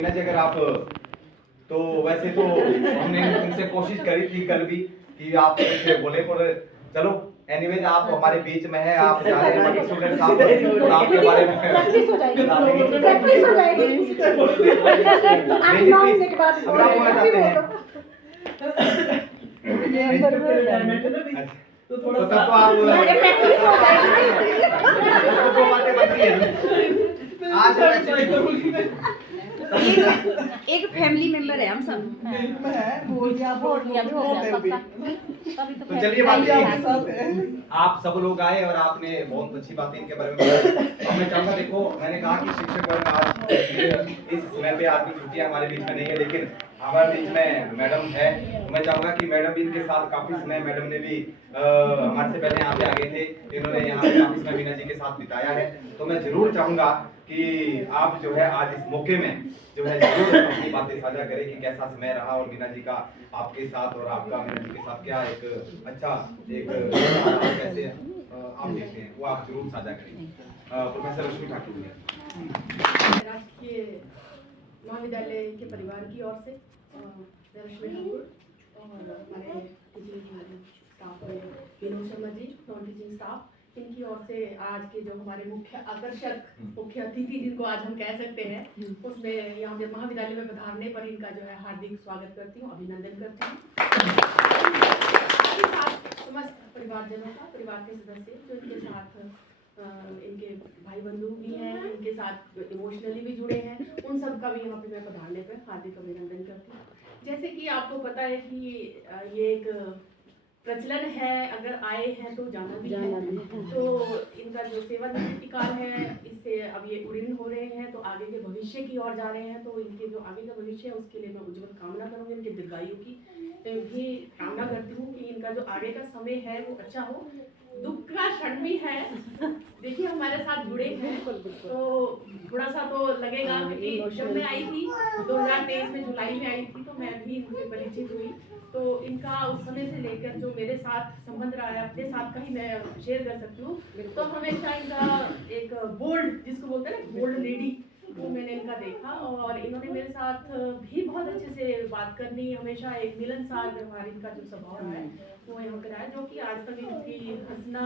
अगर आप तो वैसे तो हमने उनसे कोशिश करी थी कल भी कि आप उनसे बोले, पर चलो एनीवेज आप हमारे बीच में हैं, आप जा रहे हैं बाकी स्टूडेंट साहब और आपके बारे में प्रैक्टिस हो जाएगी, प्रैक्टिस हो जाएगी। तो आप नाम लेने के बाद अगर आप बोलना चाहते हैं तो तो थोड़ा तब तो आप प्रैक्टिस हो जाएगी। तो बातें बनती है आज वैसे एक फैमिली मेंबर है हम सब। में है बोल दिया भी हो गया सबका। तो चलिए बात आप सब लोग आए और आपने बहुत अच्छी बातें इनके बारे में बताई। अब मैं चाहूंगा, देखो मैंने कहा कि शिक्षक वर्ग आज इस समय पे आज की छुट्टियां हमारे बीच में नहीं है, लेकिन हमारे बीच में मैडम है। तो मैं चाहूंगा कि मैडम भी इनके साथ काफी समय, मैडम ने भी हमारे से पहले यहाँ पे आ गए थे, इन्होंने यहाँ पे काफी समय मीना जी के साथ बिताया है। तो मैं जरूर चाहूंगा कि आप जो है आज इस मौके में जो है जरूर अपनी बातें साझा करें कि कैसा समय रहा और मीना जी का आपके साथ और आपका मीना जी के साथ क्या एक अच्छा एक कैसे आप देखते हैं, वो आप जरूर साझा करें। प्रोफेसर रश्मि ठाकुर जी। राजकीय महाविद्यालय के परिवार की ओर से रश्मि ठाकुर और हमारे टीचिंग स्टाफ में Vinod Sharma ji, non teaching staff, इनकी ओर से आज के जो हमारे मुख्य आकर्षक, मुख्य अतिथि जिनको आज हम कह सकते हैं, उसमें यहाँ पे महाविद्यालय में पधारने पर इनका जो है हार्दिक स्वागत करती हूँ, अभिनंदन करती हूँ। समस्त परिवारजनों का, परिवार के सदस्य जो इनके साथ इनके भाई बंधु भी हैं, इनके साथ इमोशनली भी जुड़े हैं, उन सब का भी यहाँ पे मैं पधारने पर हार्दिक अभिनंदन करती हूँ। जैसे कि आपको पता है कि ये एक प्रचलन है, अगर आए हैं तो जाना भी है। तो इनका जो सेवानिवृत्ति काल है, इससे अब ये उत्तीर्ण हो रहे हैं, तो आगे के भविष्य की ओर जा रहे हैं। तो इनके जो आगे का भविष्य है उसके लिए मैं उज्जवल कामना करूँगी, इनके दीर्घायु की भी कामना करती हूँ कि इनका जो आगे का समय है वो अच्छा हो। दुख का क्षण भी है, देखिए हमारे साथ जुड़े हैं तो थोड़ा सा तो लगेगा, क्योंकि जब मैं आई थी 2023 में जुलाई में आई थी तो मैं भी इनसे परिचित हुई। तो इनका उस समय से लेकर जो मेरे साथ संबंध रहा है, अपने साथ का ही मैं शेयर कर सकती हूँ। तो हमेशा इनका एक बोल्ड, जिसको बोलते हैं ना बोल्ड लेडी, वो मैंने इनका देखा और इन्होंने मेरे साथ भी बहुत अच्छे से बात करनी, हमेशा एक मिलनसार व्यवहार इनका जो स्वभाव है वो यहाँ पर है, जो कि आज तक इनकी हंसना,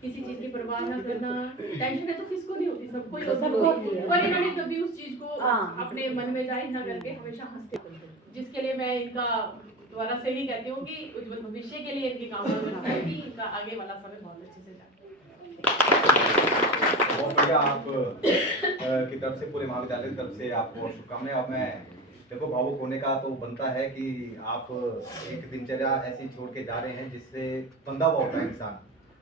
किसी चीज की परवाह न करना, टेंशन है तो किसको नहीं होती, सबको ही होती है, पर इन्होंने कभी उस चीज को अपने मन में जाहिर न करके हमेशा हंसते, जिसके लिए मैं इनका दोबारा से ही कहती हूँ कि उज्जवल भविष्य के लिए इनकी कामना करती हूँ कि इनका आगे वाला समय बहुत अच्छे से जाए। बहुत बढ़िया, आप की तरफ से, पूरे महाविद्यालय की तरफ से आपको शुभकामनाएं। अब मैं देखो, भावुक होने का तो बनता है कि आप एक दिनचर्या ऐसी छोड़ के जा रहे हैं जिससे बंधा हुआ होता है इंसान,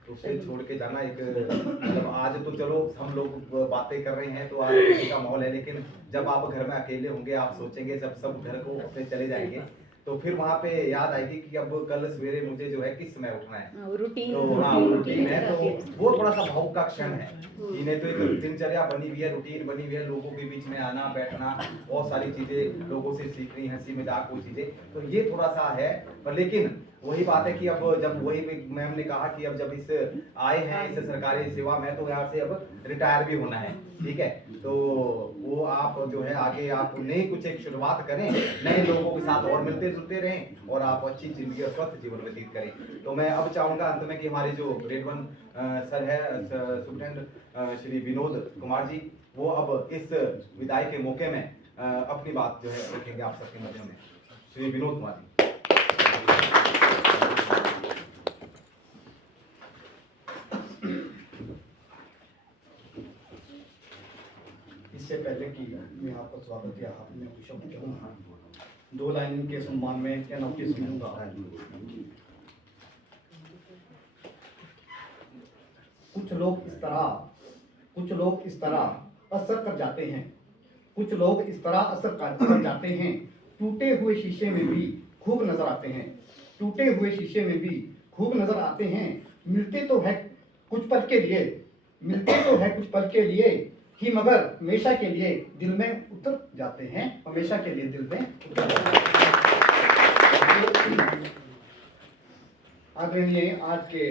तो उसे छोड़ के जाना एक मतलब आज तो चलो हम लोग बातें कर रहे हैं तो आज खुशी का माहौल है, लेकिन जब आप घर में अकेले होंगे, आप सोचेंगे जब सब घर को अपने चले जाएंगे तो फिर वहाँ पे याद आएगी कि अब कल सवेरे मुझे जो है किस समय उठना है, रूटीन, तो हाँ रूटीन है, तो वो थोड़ा सा भावुक का क्षण है। इन्हें तो एक दिनचर्या बनी हुई है, रूटीन बनी हुई है, लोगों के बीच में आना बैठना, बहुत सारी चीजें लोगों से सीखनी, हंसी मजाक वो चीजें, तो ये थोड़ा सा है। पर लेकिन वही बात है कि अब जब वही मैम ने कहा कि अब जब इस आए हैं इस सरकारी सेवा में तो यहाँ से अब रिटायर भी होना है, ठीक है, तो वो आप जो है आगे आप नई कुछ एक शुरुआत करें, नए लोगों के साथ और मिलते जुलते रहें और आप अच्छी जिंदगी और स्वस्थ जीवन व्यतीत करें। तो मैं अब चाहूंगा अंत में कि हमारे जो ग्रेड 1 सर है सुप्रिटेंडेंट श्री विनोद कुमार जी, वो अब इस विदाई के मौके में अपनी बात जो है रखेंगे आप सबके मध्य में। श्री विनोद कुमार जी। इससे पहले कि मैं आपका स्वागत या आपने कुछ शब्द कहूँगा, दो लाइन के सम्मान में क्या नौकरी समझूंगा। कुछ लोग इस तरह असर कर जाते हैं, कुछ लोग इस तरह असर कर जाते हैं, टूटे हुए शीशे में भी खूब नजर आते हैं, टूटे हुए शीशे में भी खूब नजर आते हैं, मिलते तो है कुछ पल के लिए, मिलते तो है कुछ पल के लिए ही, मगर हमेशा के लिए दिल में उतर जाते हैं, हमेशा के लिए दिल में उतर जाते हैं। आदरणीय आज के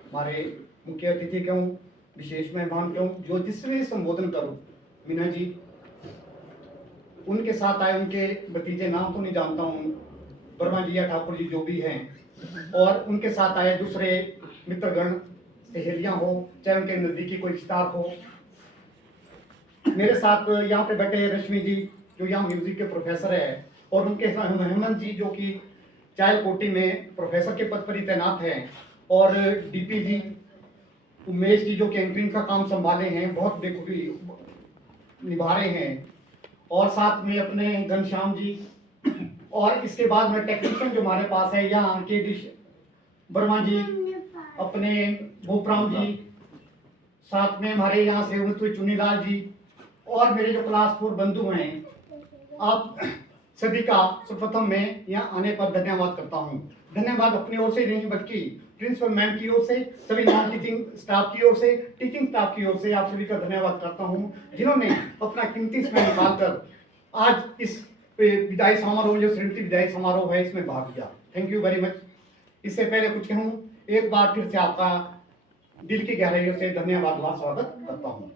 हमारे मुख्य अतिथि क्यों, विशेष मेहमान क्यों, जो जिसमें संबोधन करूं, मीना जी उनके साथ आए उनके भतीजे, नाम तो नहीं जानता हूँ, वर्मा जी या ठाकुर जी जो भी हैं, और उनके साथ आए दूसरे मित्रगण, सहेलियां हो, चाहे उनके नजदीकी कोई रिश्तेदार हो। मेरे साथ यहाँ पे बैठे रश्मि जी जो यहाँ म्यूजिक के प्रोफेसर है, और उनके साथ हेमंत जी जो कि चायल कोटी में प्रोफेसर के पद पर ही तैनात हैं, और डीपी जी, उमेश जी जो कि एंकरिंग का काम संभाले हैं, बहुत बेखूबी निभा रहे हैं, और साथ में अपने घनश्याम जी, और इसके बाद में टेक्नीशियन जो हमारे पास है यहाँ के वर्मा जी, अपने भूपराम जी, साथ में हमारे यहाँ से चुनीलाल जी, और मेरे जो क्लास 4 बंधु हैं, आप सभी का सर्वप्रथम मैं यहाँ आने पर धन्यवाद करता हूँ। धन्यवाद अपनी ओर से नहीं बल्कि प्रिंसिपल मैम की ओर से, सभी नॉन टीचिंग स्टाफ की ओर से, टीचिंग स्टाफ की ओर से आप सभी का धन्यवाद करता हूँ, जिन्होंने अपना कीमती समय निकालकर आज इस विदाई समारोह, जो श्रीमती विदाई समारोह है, इसमें भाग लिया। Thank you very much. इससे पहले कुछ कहूँ, एक बार फिर से आपका दिल की गहराइयों से धन्यवाद व स्वागत करता हूँ।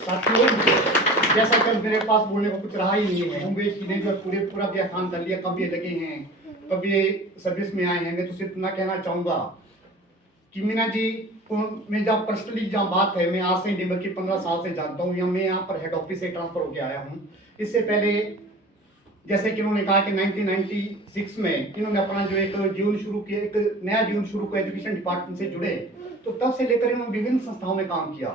साथियों, जैसा कि मेरे पास बोलने को कुछ रहा ही नहीं है, उमेश जी ने जो पूरा व्याख्यान कर लिया, कब ये लगे हैं, कब ये सर्विस में आए हैं, मैं तो सिर्फ इतना कहना चाहूँगा कि मीना जी को मैं जब पर्सनली जहाँ बात है, मैं आज से नहीं बल्कि 15 साल से जानता हूँ, या मैं यहाँ पर हेड ऑफिस से ट्रांसफर होकर आया हूँ। इससे पहले जैसे कि उन्होंने कहा कि 1996 में इन्होंने अपना जो एक जीवन शुरू किया, एक नया जीवन शुरू किया, एजुकेशन डिपार्टमेंट से जुड़े, तो तब से लेकर इन्होंने विभिन्न संस्थाओं में काम किया।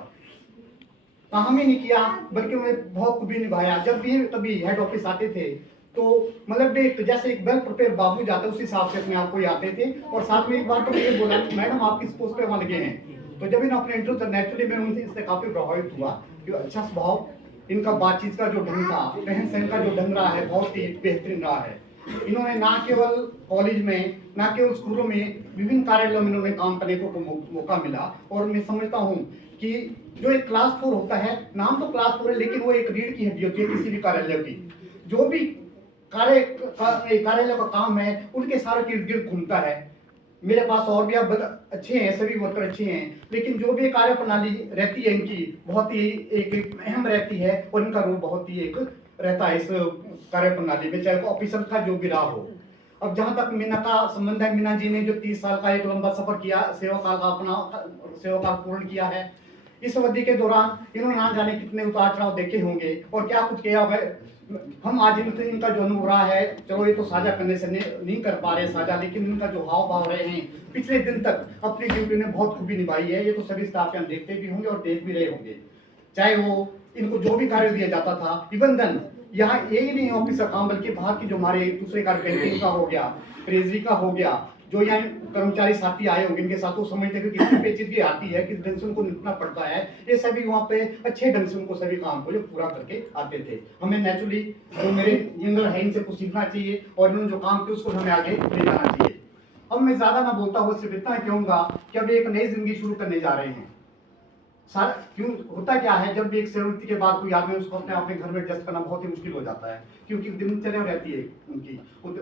काम ही नहीं किया बल्कि उन्होंने बहुत खूबी निभाया। जब भी कभी हेड ऑफिस आते थे तो मतलब एक जैसे एक वेल प्रिपेयर बाबू जाता उस हिसाब से अपने आप को आते थे, और साथ में एक बार तो ये बोला मैडम आप किस पोस्ट पे वहाँ लगे हैं, तो जब इन्होंने अपने इंटरव्यू तो नेचुरली मैं उनसे इससे काफी प्रभावित हुआ कि अच्छा स्वभाव, इनका बातचीत का जो ढंग था, रहन सहन का जो ढंग रहा है, बहुत ही बेहतरीन रहा है। इन्होंने ना केवल कॉलेज में, ना केवल स्कूलों में, विभिन्न कार्यालयों में इन्होंने काम करने को मौका मिला, और मैं समझता हूँ कि जो एक क्लास 4 होता है, नाम तो क्लास 4 है, लेकिन वो एक रीढ़ की हड्डी होती है किसी भी कार्यालय की। जो भी कार्यालय का काम है उनके सारे के इर्द गिर्द घूमता है। मेरे पास और भी आप अच्छे हैं, सभी वर्कर अच्छे हैं, लेकिन जो भी कार्य प्रणाली रहती है इनकी बहुत ही एक अहम रहती है, और इनका रोल बहुत ही एक रहता है इस कार्य प्रणाली में, चाहे वो ऑफिसर का जो भी रहा हो। अब जहाँ तक मीना का संबंध है, मीना जी ने जो 30 साल का एक लंबा सफर किया, सेवा काल का अपना सेवा काल पूर्ण किया है, इस अवधि के दौरान इन्होंने ना जाने कितने उतार चढ़ाव देखे होंगे और क्या कुछ किया है। हम आज इनका जो अनुभव रहा है, चलो ये तो साझा करने से नहीं कर पा रहे साझा, लेकिन इनका जो हाव भाव रहे हैं पिछले दिन तक अपनी ड्यूटी ने बहुत खूबी निभाई है। ये तो सभी स्टाफ यहाँ देखते भी होंगे और देख भी रहे होंगे, चाहे वो इनको जो भी कार्य दिया जाता था, इवन देन यहाँ यही नहीं ऑफिस का काम बल्कि बाहर की जो हमारे दूसरे कार्य, पेंटिंग का हो गया, ट्रेजरी का हो गया, जो यहाँ कर्मचारी साथी आए होंगे इनके साथ वो समझते हैं कि कितनी पेचीदगी आती है, किस ढंग से उनको निपटना पड़ता है, ये सभी वहाँ पे अच्छे ढंग से उनको सभी काम को जो पूरा करके आते थे। हमें नेचुरली जो मेरे यंगर है इनसे कुछ सीखना चाहिए और इन्होंने जो काम किया उसको हमें आगे ले जाना चाहिए। अब मैं ज्यादा ना बोलता हुआ सिर्फ इतना कहूँगा कि अब एक नई जिंदगी शुरू करने जा रहे हैं। सारा क्यों होता क्या है, जब भी एक सेवानिवृत्ति के बाद कोई आदमी उसको अपने घर में एडजस्ट करना बहुत ही मुश्किल हो जाता है, क्योंकि दिनचर्या रहती है उनकी,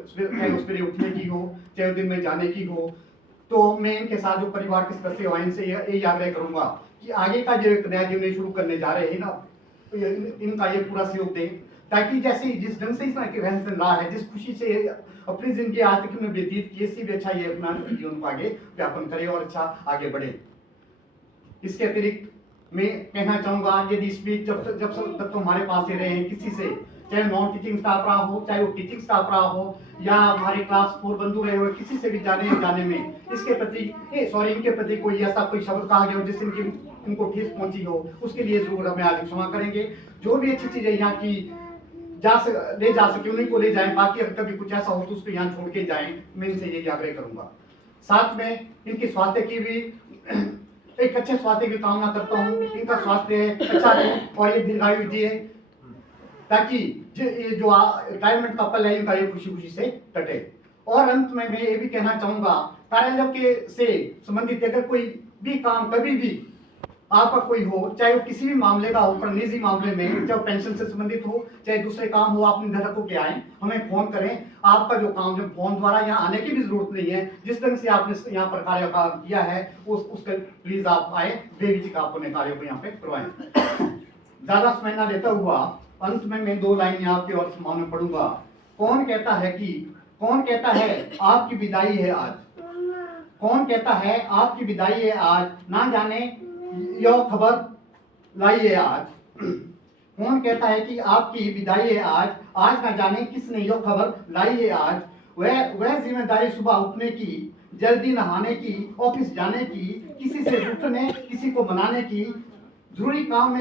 चाहे उसके उठने की हो, चाहे दिन में जाने की हो। तो मैं इनके साथ जो परिवार के सदस्य हैं इनसे यही आग्रह करूंगा कि आगे का जो एक नया जीवन शुरू करने जा रहे हैं ना, तो इनका ये पूरा सहयोग दें, ताकि जैसे जिस ढंग से इसमें रहन सहन रहा है, जिस खुशी से अपनी जिंदगी आज तक में व्यतीत की, इससे भी अच्छा ये अपना जीवन को आगे व्यापन करे और अच्छा आगे बढ़े। इसके अतिरिक्त मैं कहना चाहूंगा, यदि इस बीच जब तक तो हमारे पास ही रहे हैं, किसी से चाहे नॉन टीचिंग स्टाफ रहा हो, चाहे वो टीचिंग स्टाफ रहा हो, या हमारे क्लास 4 बंधु रहे हो, किसी से भी जाने में इसके प्रति इनके प्रति कोई ऐसा कोई शब्द कहा गया हो जिससे इनको ठेस पहुंची हो, उसके लिए जरूर हमें आज क्षमा करेंगे। जो भी अच्छी चीजें यहाँ की ले जा सके उन्हीं को ले जाएं, बाकी अगर कभी कुछ ऐसा हो तो उसको यहाँ छोड़ के जाएं, मैं इनसे यही आग्रह करूंगा। साथ में इनकी स्वास्थ्य की भी एक अच्छे स्वास्थ्य की कामना करता हूँ, इनका स्वास्थ्य अच्छा रहे और ये दीर्घायु जिए, ताकि ये जो रिटायरमेंट का पल है इनका ये खुशी खुशी से कटे। और अंत में मैं ये भी कहना चाहूंगा, कार्यालय के से संबंधित अगर कोई भी काम कभी भी आपका कोई हो, चाहे वो किसी भी मामले का हो, पर निजी मामले में, चाहे पेंशन से संबंधित हो, चाहे दूसरे काम हो, आप निधर होके आए, हमें फोन करें। आपका जो काम जो फोन द्वारा यहाँ आने की भी जरूरत नहीं है, जिस ढंग से आपने यहाँ पर कार्य किया है उसके प्लीज आप आए, बेझिझक आप अपने कार्य को यहाँ पे करवाएं। ज्यादा समय ना लेता हुआ अंत में मैं 2 लाइन आपके और समाज में पढ़ूंगा। कौन कहता है आपकी विदाई है आज, कौन कहता है आपकी विदाई है आज, ना जाने यो खबर लाई है आज। कौन कहता है कि आपकी विदाई है आज, आज ना जाने किसने यो खबर लाई है आज। वह जिम्मेदारी सुबह उठने की, जल्दी नहाने की, ऑफिस जाने की, किसी से रूठने, किसी को मनाने की, जरूरी काम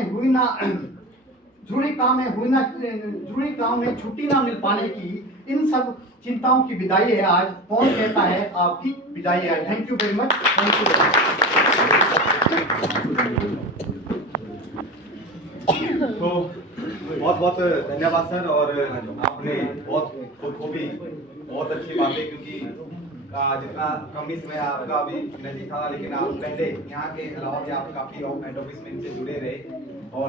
में छुट्टी ना मिल पाने की, इन सब चिंताओं की विदाई है आज। कौन कहता है आपकी विदाई है आज। Thank you very much. Thank you. तो बहुत बहुत धन्यवाद सर, और आपने बहुत अच्छी बातें, क्योंकि जितना कम ही समय आपका अभी नजदीक था, लेकिन आप पहले यहाँ के अलावा भी आप काफ़ी हेड ऑफिस में इनसे जुड़े रहे, और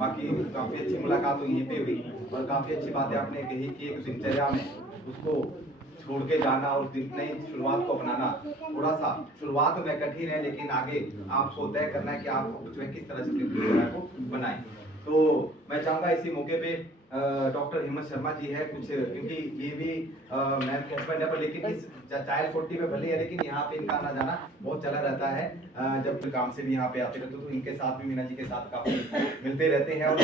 बाकी काफ़ी अच्छी मुलाकात यहीं पे हुई, और काफ़ी अच्छी बातें आपने कही कि एक दिनचर्या में उसको छोड़ के जाना और नई शुरुआत को अपनाना, थोड़ा सा शुरुआत में कठिन है, लेकिन आगे आपको तय करना है कि आप जो है किस तरह से दिनचर्या को बनाएं। तो मैं चाहूँगा इसी मौके पे डॉक्टर हिम्मत शर्मा जी है कुछ, क्योंकि ये भी मैम के हस्बैंड है, पर लेकिन इस चाइल्ड 40 में भले है, लेकिन यहाँ पे इनका आना जाना बहुत चला रहता है। जब काम से भी यहाँ पे आते रहते तो इनके साथ भी, मीना जी के साथ काफी मिलते रहते हैं। और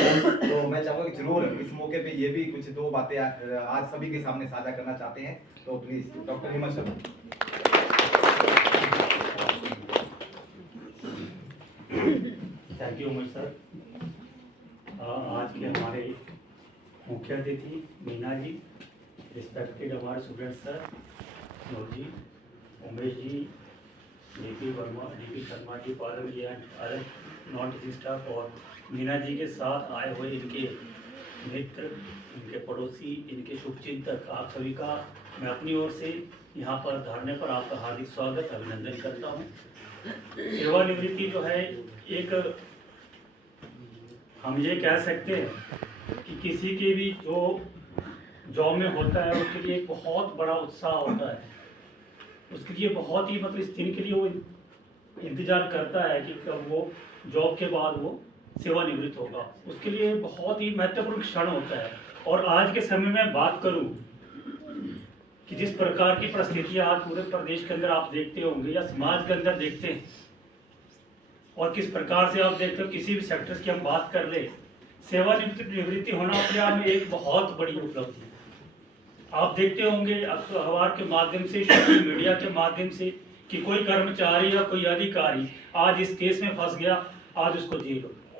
तो मैं चाहूँगा कि जरूर इस मौके पे ये भी कुछ 2 बातें आज सभी के सामने साझा करना चाहते हैं। तो please doctor Himmat Sharma. Thank you Umesh sir. आज के हमारे मुख्य अतिथि मीना जी, रिस्पेक्टेड हमारे student sir Manoj ji, Umesh ji, DP Sharma ji, Paral ji and other non teaching staff, और मीना जी के साथ आए हुए इनके मित्र, इनके पड़ोसी, इनके शुभचिंतक, आप सभी का मैं अपनी ओर से यहाँ पर धरने पर आपका हार्दिक स्वागत अभिनंदन करता हूँ। सेवानिवृत्ति जो है एक, हम ये कह सकते हैं कि किसी के भी जो जॉब में होता है उसके लिए एक बहुत बड़ा उत्साह होता है, उसके लिए बहुत ही मतलब इस दिन के लिए वो इंतज़ार करता है कि कब वो जॉब के बाद वो सेवानिवृत्त होगा, उसके लिए बहुत ही महत्वपूर्ण क्षण होता है। और आज के समय में बात करूं कि जिस प्रकार की परिस्थितियां आज पूरे प्रदेश के अंदर आप देखते होंगे या समाज के अंदर देखते हैं, और किस प्रकार से आप देखते हो किसी भी सेक्टर की हम बात कर ले, सेवानिवृत्ति होना अपने आप में एक बहुत बड़ी उपलब्धि है। आप देखते होंगे अखबार के माध्यम से, सोशल मीडिया के माध्यम से कि कोई कर्मचारी या कोई अधिकारी आज इस केस में फंस गया, आज उसको जेल हो।